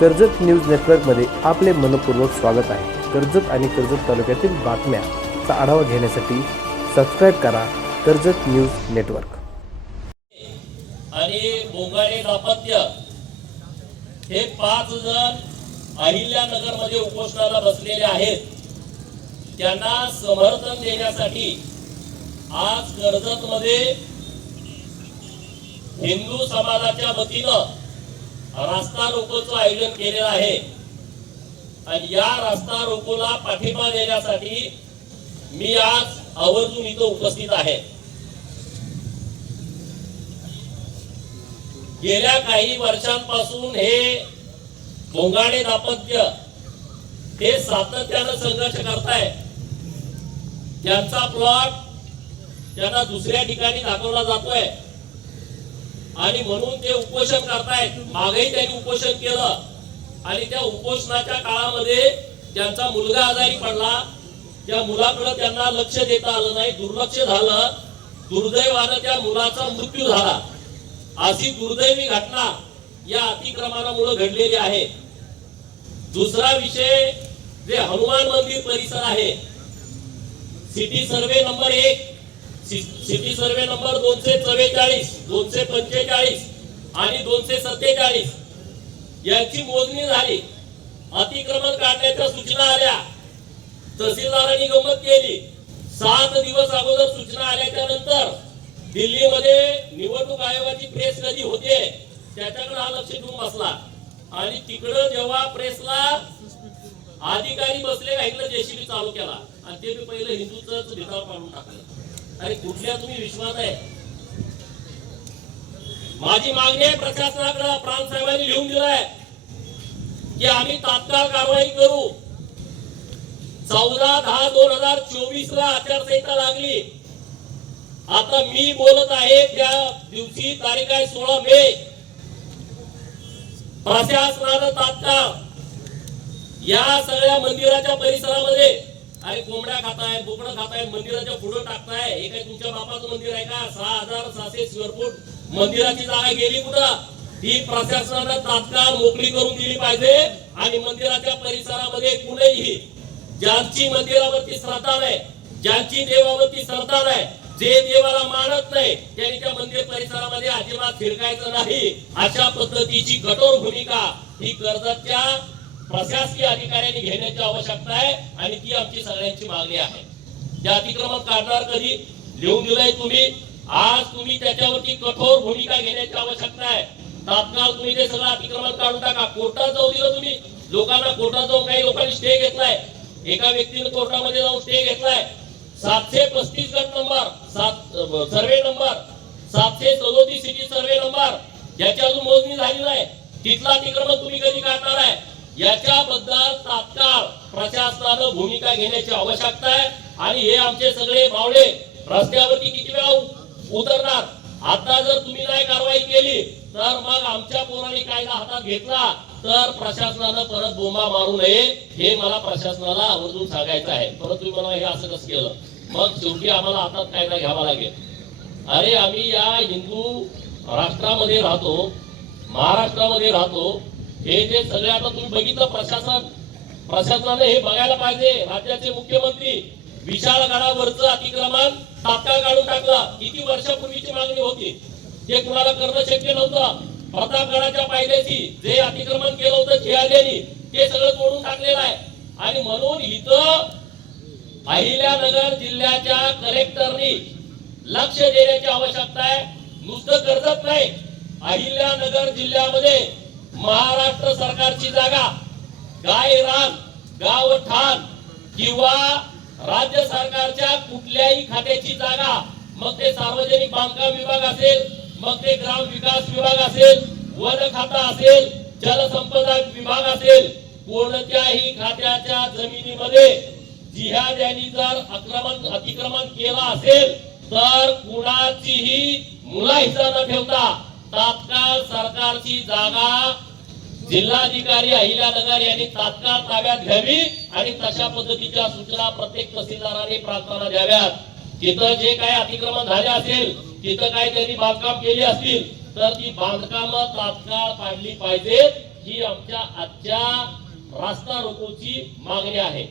Karjat news नेटवर्कमध्ये आपले मनपूर्वक स्वागत आहे. कर्जत आणि कर्जत तालुक्यातील बातम्याचा आढावा घेण्यासाठी सबस्क्राईब करा कर्जत न्यूज नेटवर्क. आणि बोंगाडे दाम्पत्य हे पाच जण अहिल्यानगरमध्ये उपोषणाला बसलेले आहेत. त्यांना समर्थन देण्यासाठी आज कर्जत मध्ये हिंदू समाजाच्या वतीनं रास्ता रोकोचं आयोजन केलेलं आहे. आणि या रास्ता रोकोला पाठिंबा देण्यासाठी मी आज आवर्जून इथं उपस्थित आहे. गेल्या काही वर्षांपासून हे भोंगाडे दाम्पत्य हे सातत्यानं संघर्ष करताय. त्यांचा प्लॉट त्यांना दुसऱ्या ठिकाणी दाखवला जातोय. आणि म्हणून ते उपोषण करतायत. मागही त्यांनी उपोषण केलं. आणि त्या उपोषणाच्या काळामध्ये त्यांचा मुलगा आजारी पडला. त्या मुलाकडे त्यांना लक्ष देता आलं नाही. दुर्लक्ष झालं. दुर्दैवानं त्या मुलाचा मृत्यू झाला. अशी दुर्दैवी घटना या अतिक्रमणामुळे घडलेली आहे. दुसरा विषय जे हनुमान मंदिर परिसर आहे. सिटी सर्वे नंबर एक. सिटी सर्वे नंबर दोनशे चव्वेचाळीस दोनशे पंचेचाळीस आणि दोनशे सत्तेचाळीस यांची मोजणी झाली. अतिक्रमण काढण्याच्या सूचना आल्या. तहसीलदारांनी गंमत केली. सात दिवस अगोदर सूचना आल्याच्यानंतर दिल्लीमध्ये निवडणूक आयोगाची प्रेस कधी होते त्याच्याकडे हा लक्ष ठेवून बसला. आणि तिकडं जेव्हा प्रेसला अधिकारी बसले का इकडे जेसीबी चालू केला. आणि ते बी पहिलं हिंदूच भितावर पाडून टाकलं. आणि कुठल्या तुम्ही विश्वास आहे? माझी मागणी आहे प्रशासनाकडे प्राण साहेबांनी लिहून दिलाय की आम्ही तात्काळ कारवाई करू. चौदा दहा दोन हजार चोवीस ला आचारसंहिता लागली. आता मी बोलत आहे त्या दिवशी तारीख आहे सोळा मे. प्रशासनानं तात्काळ या सगळ्या मंदिराच्या परिसरामध्ये अरे कोंबड्या खाताय बोकडं खाताय मंदिराच्या पुढे टाकताय. हे काय तुमच्या बापाचं मंदिर आहे का? सहा हजार सहाशे स्क्वेअर फूट मंदिराची जागा गेली कुठं? ही प्रशासनानं तात्काळ मोकळी करून दिली पाहिजे आणि मंदिराच्या परिसरामध्ये कुणीही ज्यांची मंदिरावरती श्रद्धा नाही ज्यांची देवावरती श्रद्धा नाही जे देवाला मानत नाही त्यांनी त्या मंदिर परिसरामध्ये अजिबात फिरकायचं नाही. अशा पद्धतीची कठोर भूमिका ही कर्जतच्या प्रशासकीय अधिकाऱ्यांनी घेण्याची आवश्यकता आहे आणि ती आमची सगळ्यांची मागणी आहे. त्या अतिक्रमण काढणार कधी? लिहून दिलंय तुम्ही. आज तुम्ही त्याच्यावरती कठोर भूमिका घेण्याची आवश्यकता आहे. तात्काळ तुम्ही ते सगळं अतिक्रमण काढून टाका. कोर्टात जाऊ दिलं तुम्ही. लोकांना कोर्टात जाऊन काही लोकांनी स्टे घेतलाय. एका व्यक्तीने कोर्टामध्ये जाऊन स्टे घेतलाय. सातशे पस्तीस गट नंबर सात सर्वे नंबर सातशे सदोतीस सिटी सर्वे नंबर याची अजून मोजणी झाली नाही. तिथला अतिक्रमण तुम्ही कधी काढणार आहे? याच्याबद्दल तात्काळ प्रशासनानं भूमिका घेण्याची आवश्यकता आहे. आणि हे आमचे सगळे मावळे रस्त्यावरती किती वेळा उतरणार? आता जर तुम्ही नाही कारवाई केली तर मग आमच्या पोरांनी कायदा हातात घेतला तर प्रशासनानं परत बोंबा मारू नये. हे मला प्रशासनाला आवर्जून सांगायचं आहे. परत तुम्ही मला हे असं कसं केलं? मग शेवटी आम्हाला हातात कायदा घ्यावा लागेल. अरे आम्ही या हिंदू राष्ट्रामध्ये राहतो महाराष्ट्रामध्ये राहतो हे जे सगळे आता तुम्ही बघितलं प्रशासन प्रशासनाने हे बघायला पाहिजे. राज्याचे मुख्यमंत्री विशाळ गडावरचं अतिक्रमण तात्काळ काढून टाकला. किती वर्षापूर्वीची मागणी होती? ते कुणाला करणं शक्य नव्हतं. प्रतापगडाच्या पायथ्याशी जे अतिक्रमण केलं होतं खेळाड्यांनी ते सगळं तोडून टाकलेलं आहे. आणि म्हणून इथं अहिल्यानगर जिल्ह्याच्या कलेक्टरनी लक्ष देण्याची आवश्यकता आहे. नुसतं गरजत नाही. अहिल्यानगर जिल्ह्यामध्ये महाराष्ट्र सरकारची जागा गाय रान गाव ठाण किंवा राज्य सरकारच्या कुठल्याही खात्याची जागा मग ते सार्वजनिक बांधकाम विभाग असेल मग ते ग्राम विकास विभाग असेल वन खाता असेल जलसंपदा विभाग असेल कोणत्याही खात्याच्या जमिनीमध्ये जिहाद यांनी जर आक्रमण अतिक्रमण केलं असेल तर कुणाचीही मुलाहिजा न ठेवता तात्काळ सरकारची जागा जिल्हाधिकारी अहिल्यानगर यांनी तात्काळ ताब्यात घ्यावी आणि तशा पद्धतीच्या सूचना प्रत्येक तहसीलदाराने प्रांताला द्याव्यात. तिथं जे काय अतिक्रमण झाले असेल तिथं काय त्यांनी बांधकाम केली असतील तर ती बांधकाम तात्काळ पाडली पाहिजेत. ही आमच्या आजच्या रास्ता रोकोची मागणी आहे.